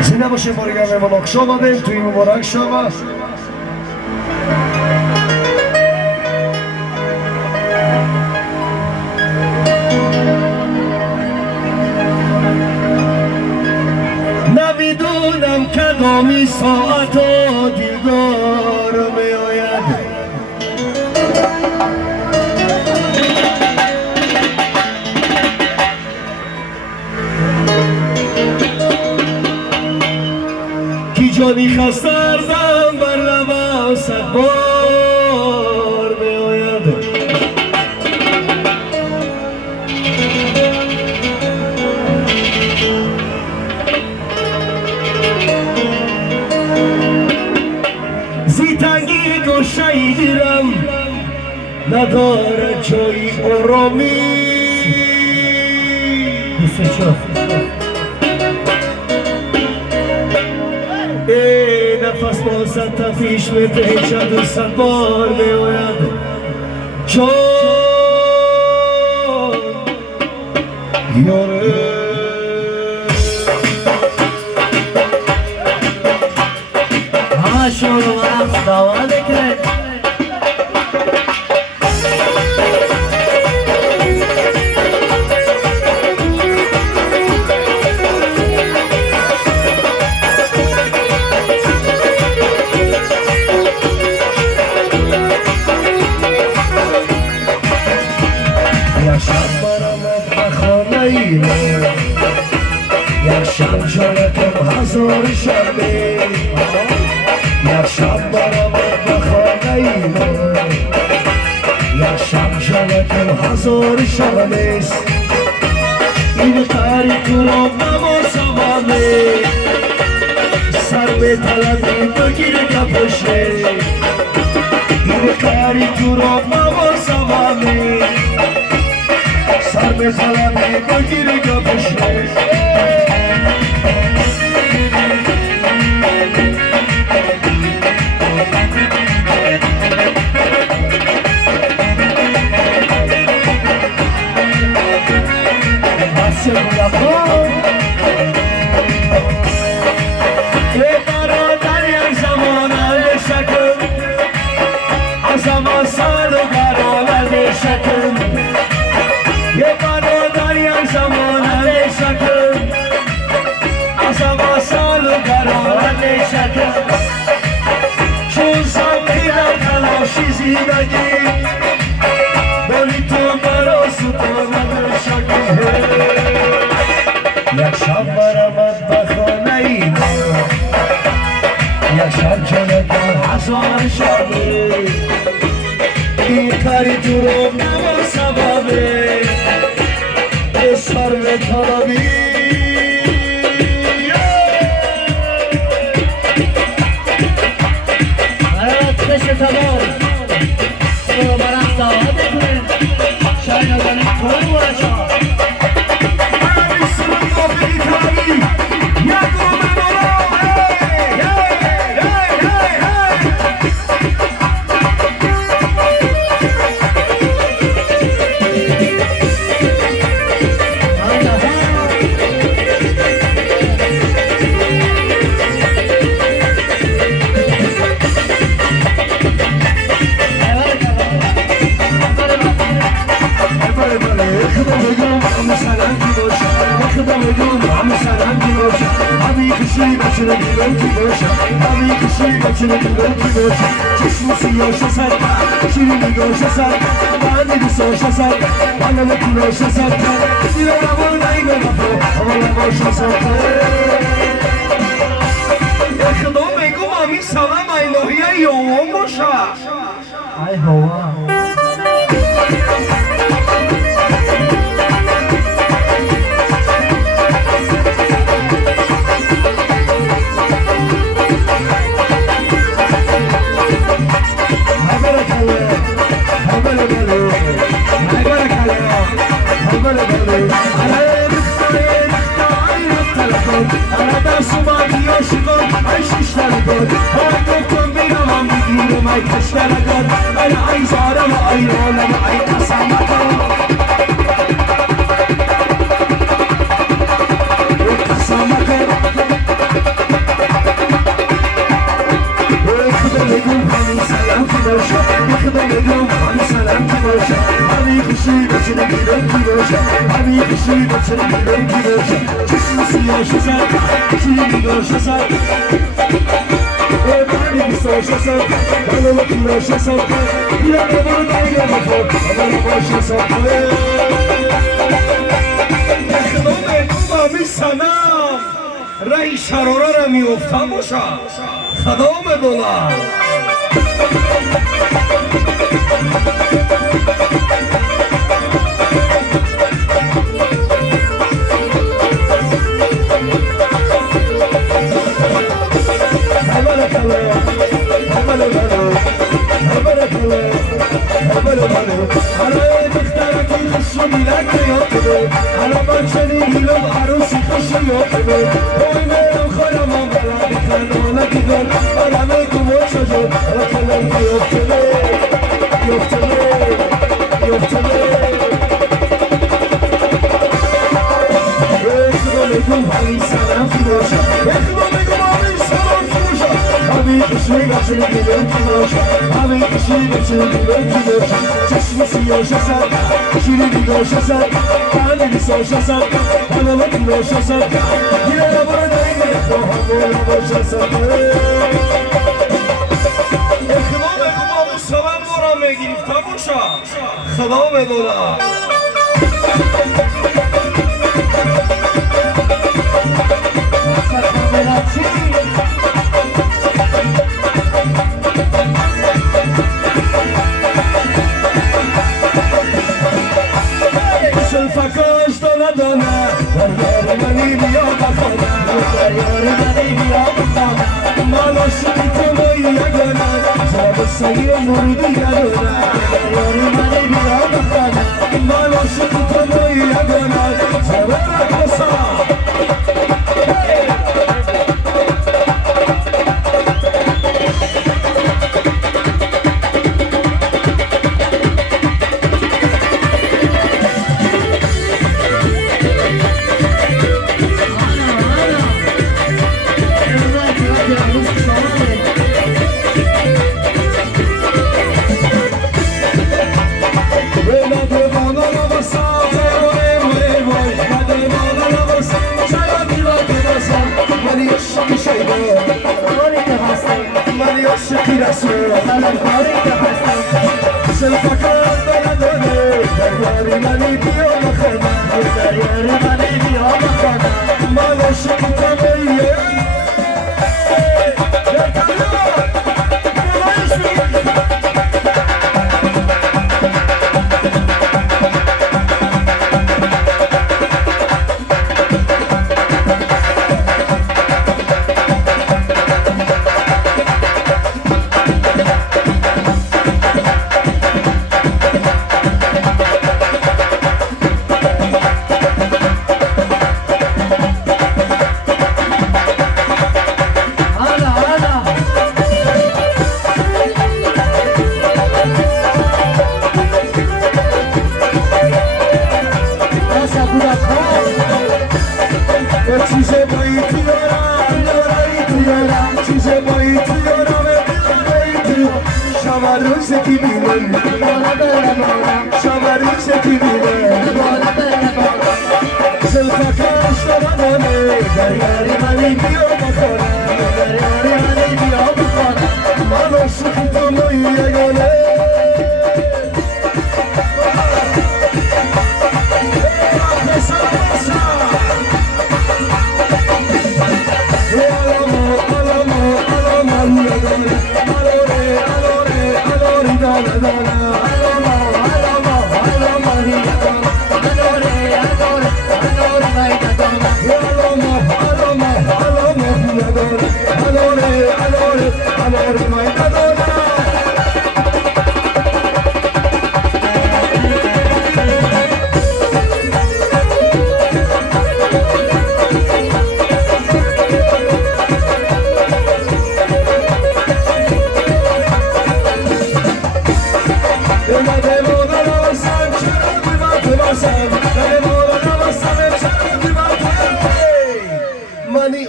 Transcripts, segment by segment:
زنده باشه بارگرد ملاک آمدیم توی مبارک شما. نمیدونم کدامی ساعت و دیدار می آید، کی جانی خستردم بر لبم صد بار می آید. زی تنگی گوشه دیرم نداره جایی آرامی. ای نفس با صد تفیش می پیچد و صد بار می آید. جان یاره همشون رو وقت دعوت کرد. یک شب جانتم هزار شبه، یک شب برامد بخانه ایمان، یک شب جانتم هزار شبه است. این کاری تو نماسمانه سر به طلبی بگیر کپشه. این کاری تو نماسمانه سر به طلبی بگیر کپشه. چون سمتیدم تلاشی زیدگی باری تو برا ستانم شکیه. یک شب برامد بخانه ایمان، یک شب جانتم هزار شبه. این کاری تو رو نما سببه سر به طلبی. تمام تو برام دعوت کنه شاید اون تو باشه. چشم سیاش سر شیرین نگاش سر بند دوستاش سر بند نکناش سر دیره نبار نایمه بفر اما نباش سر. خدا بگو مامی سلام الهیه یوم باشه. ای هوا ای کشورگان ای زارم ای رولم ای قسمتم روشن چشم سیاهش زد شیرینی داشت زد بانی بیستاش زد بلو کلاش زد بیا نبرو دایه بخور بلو باش زد اخدام اکوبا میسنم رای شراره را میفتم باشم خدام دولا چشم سیاهش زد شیرینی داشت زد بانی بیستاش زد بلو کلاش زد بیا نبرو دایه بخور بلو باش زد اخدام اکوبا مستوام برام میگیرفته باشم خدام دولا فکاش دانه دانه در منی بیا بخانه در منی بیا بخانه مال عاشقی تو مایی یگانه زاب سگی موردی یگانه در منی بیا بخانه مال عاشقی تو مایی یگانه زاب رقصا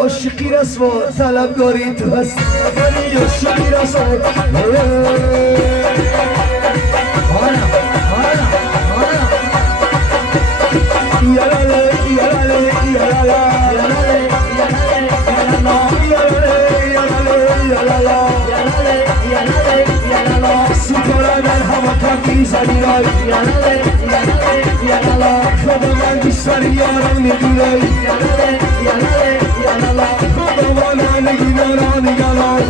عاشقی رسوا طلبگاری تو هست منی عاشقی رسوا یلاله یلاله وقتی زنی رای خدا من بیشتر یارم میگیره خدا من نگیدارم نگلای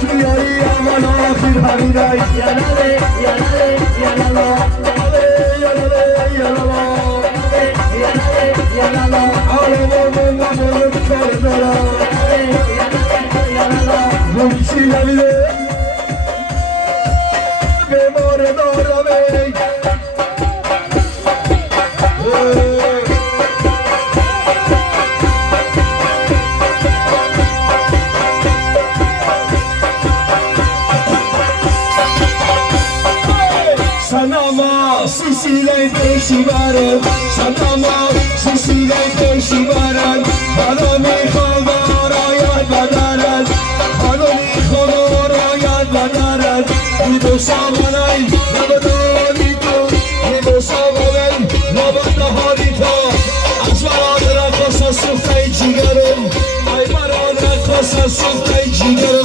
تو یاری اول آخر همیدای عالم من کار دارم ممچی نمیده بیمار دارم Sanama sisiyle peşi varım Sanama sisiyle peşi varım Hanımı kaldara yad badarım Hanımı kaldara yad badarım İdo samanay Nabadanitu İdo samanay Nabadahadita Azvaradra kosa suhtay cigarım Ayvaradra kosa suhtay cigarım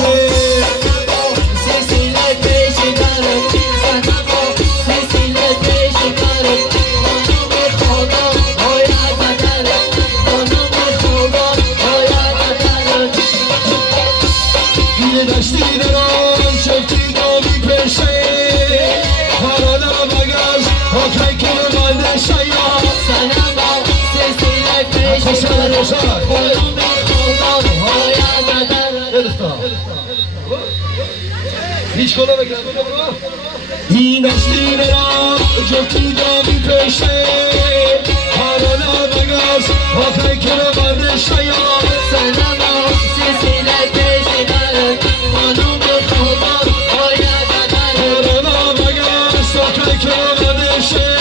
Hiç kola bekle. İnaştı nera, jofti dami peşe. Harala bagaz, vakay kere vardı şaya. Sanama sesiyle peşi varım, hanım kıldan oya kadarım. Harala bagaz, vakay kere vardı şaya.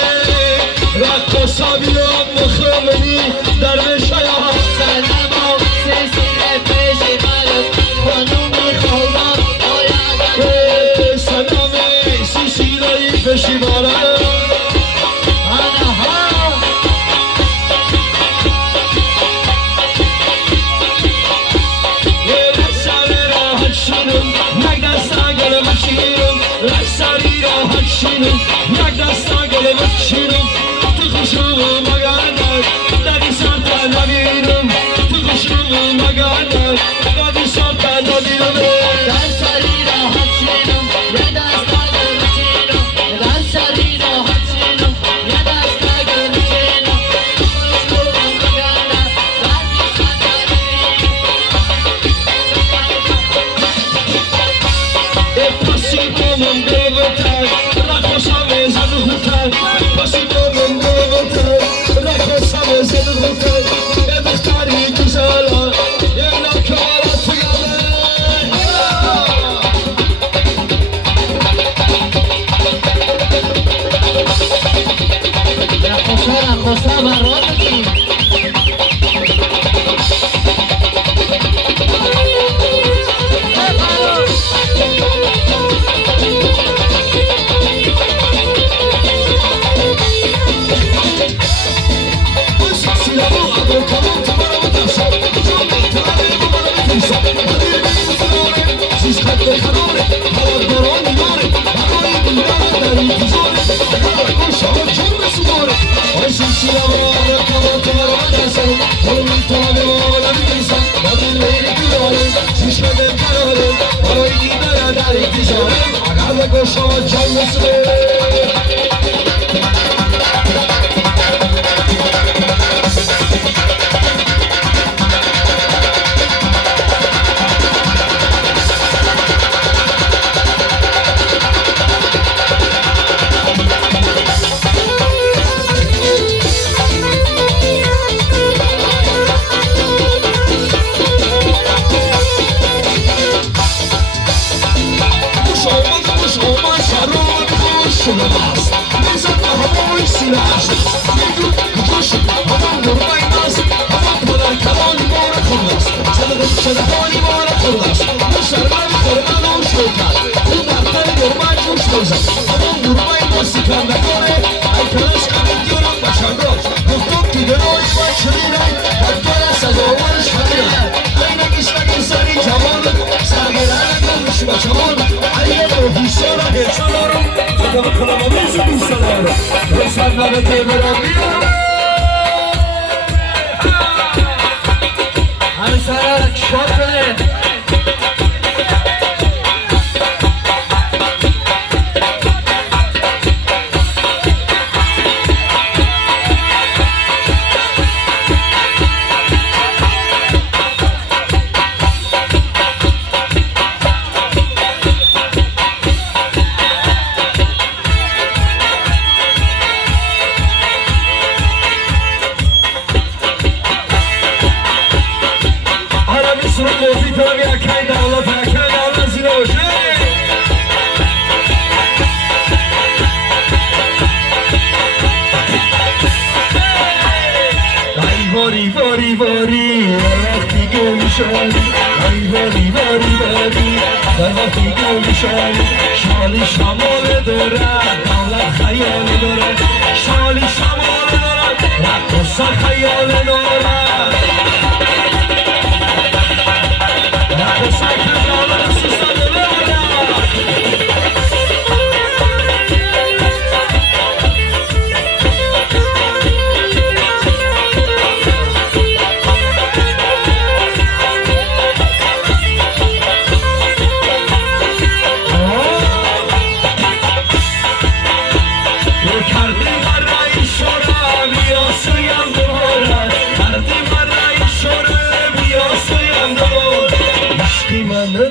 Rakko sabiyam mıhımeni derviş şaya. Sanama sesiyle peşi varım, hanım kıldan oya kadarım. Saname sisiyle peşi varım. Nagdasta gelemeçinim, tıkışımı maganar, dadi sarta nabirim, tıkışımı maganar, dadi sarta nabirim. Dansarira haçinim, yadasta gelemeçinim, dansarira haçinim, yadasta gelemeçinim, tıkışımı maganar, dadi sarta nabirim. E pasimomun devetar, rakoşame zaduhutar, pasimomun devetar, rakoşame zaduhutar, e bıhtari güzela, e nakarat gale. Rakoşa barroki. Koşamak canlısı olmaz. Neyse daha silah. Yürü koşun, adam durmaymaz. Adam kadar kalan limona kırmaz. Çalık limona kırmaz. Dışarıdan kırman uçurlar. Bunlardan yorman uçurlar. Adam durmaymaz sıkanda göre. Arkadaş kanıt diyorum başarılı. Hukuk gider o başarıyla. Hakkara sazolmuş kanıyla. Aynı kişiler insanı çabalı. Sergilerle konuşma çabalı. Aynı o hissara. Kılavamızı bilseler Resulleri tebrediyor Hani sana şort verin. شالی شمال داره دولت خیال داره شالی شمال داره رقص خیال داره رقص خیال سوستان داره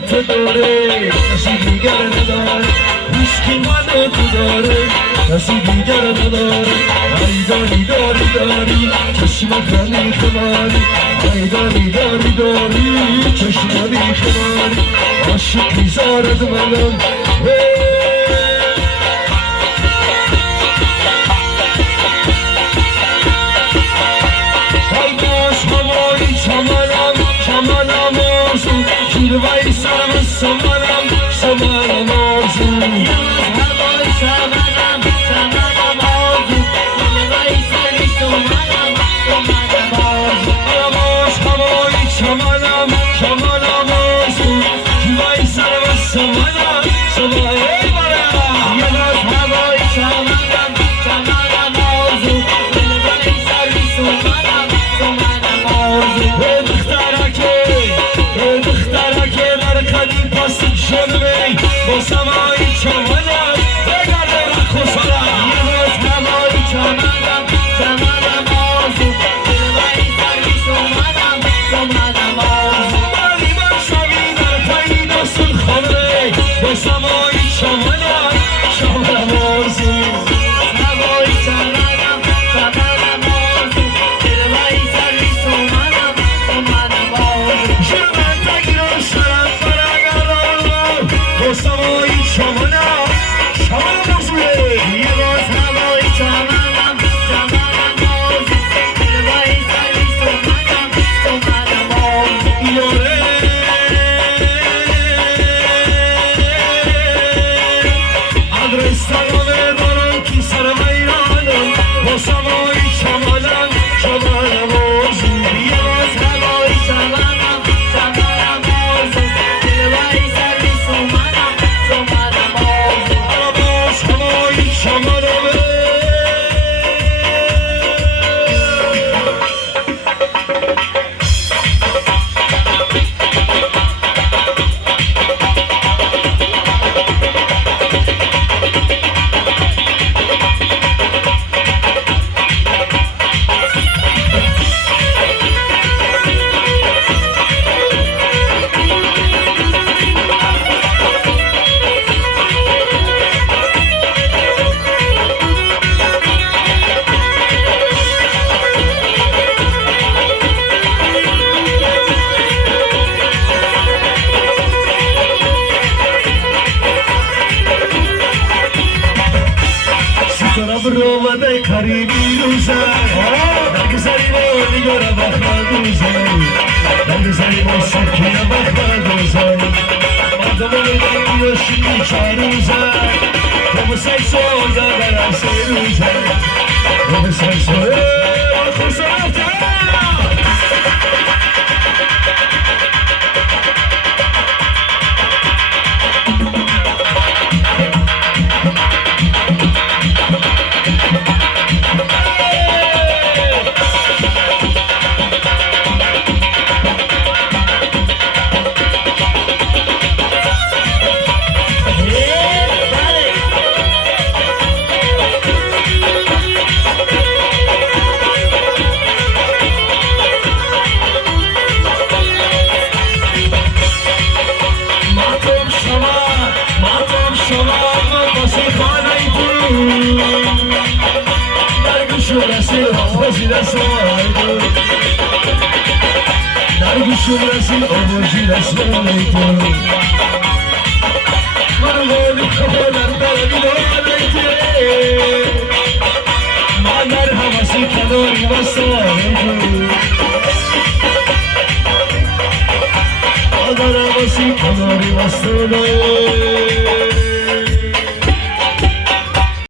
تو داره کسی دیگر نداره هیچکی منو تو داره کسی دیگر نداره ای داری داری داری چشمت میخماری ای داری داری داری چشمت میخماری عاشق میزارد منم ای باز هوایی چمنم چمنم آزون جلوهی سرم سمنم سمنم آزون هوایی چمنم چمنم آزون جلوهی سرم سمنم سمنم آزون باز هوایی چمنم چمنم آزون جلوهی سرم سمنم سمنم با سمایی چمنم بگرده رخ و سرم یه باز هوایی چمنم چمنم آزون دلوهی سری سمنم سمنم آزون ولی من شوی در پایی دستون خانه با سمایی چمنم چمنم آزون هوایی چمنم چمنم آزون دلوهی سری سمنم سمنم آزون شمن تگیرم شرم برگرم با سمایی چمنم چمنم آزونه یه باز هوایی چمنم چمنم آزون دلوهی سری سمنم سمنم آزون یاره ادرستانم دارم کی سر میرانم با سمایی چمنم چمنم آزون یه باز هوایی چمنم چمنم آزون دلوهی سری سمنم سمنم آزون باز هوایی چمنم رومده قریبی روزه نگذاری با نگاره بخمدوزه نگذاری با سکیه بخمدوزه مردم میدن بیاشی چه روزه روم سیسوزه برم سی روزه روم سیسوزه خوزه رفته soğanı Darguşum resim oboji resmeydi Margoli kafalardan giderdi Manar havası kalori basardı Manar havası kalori basardı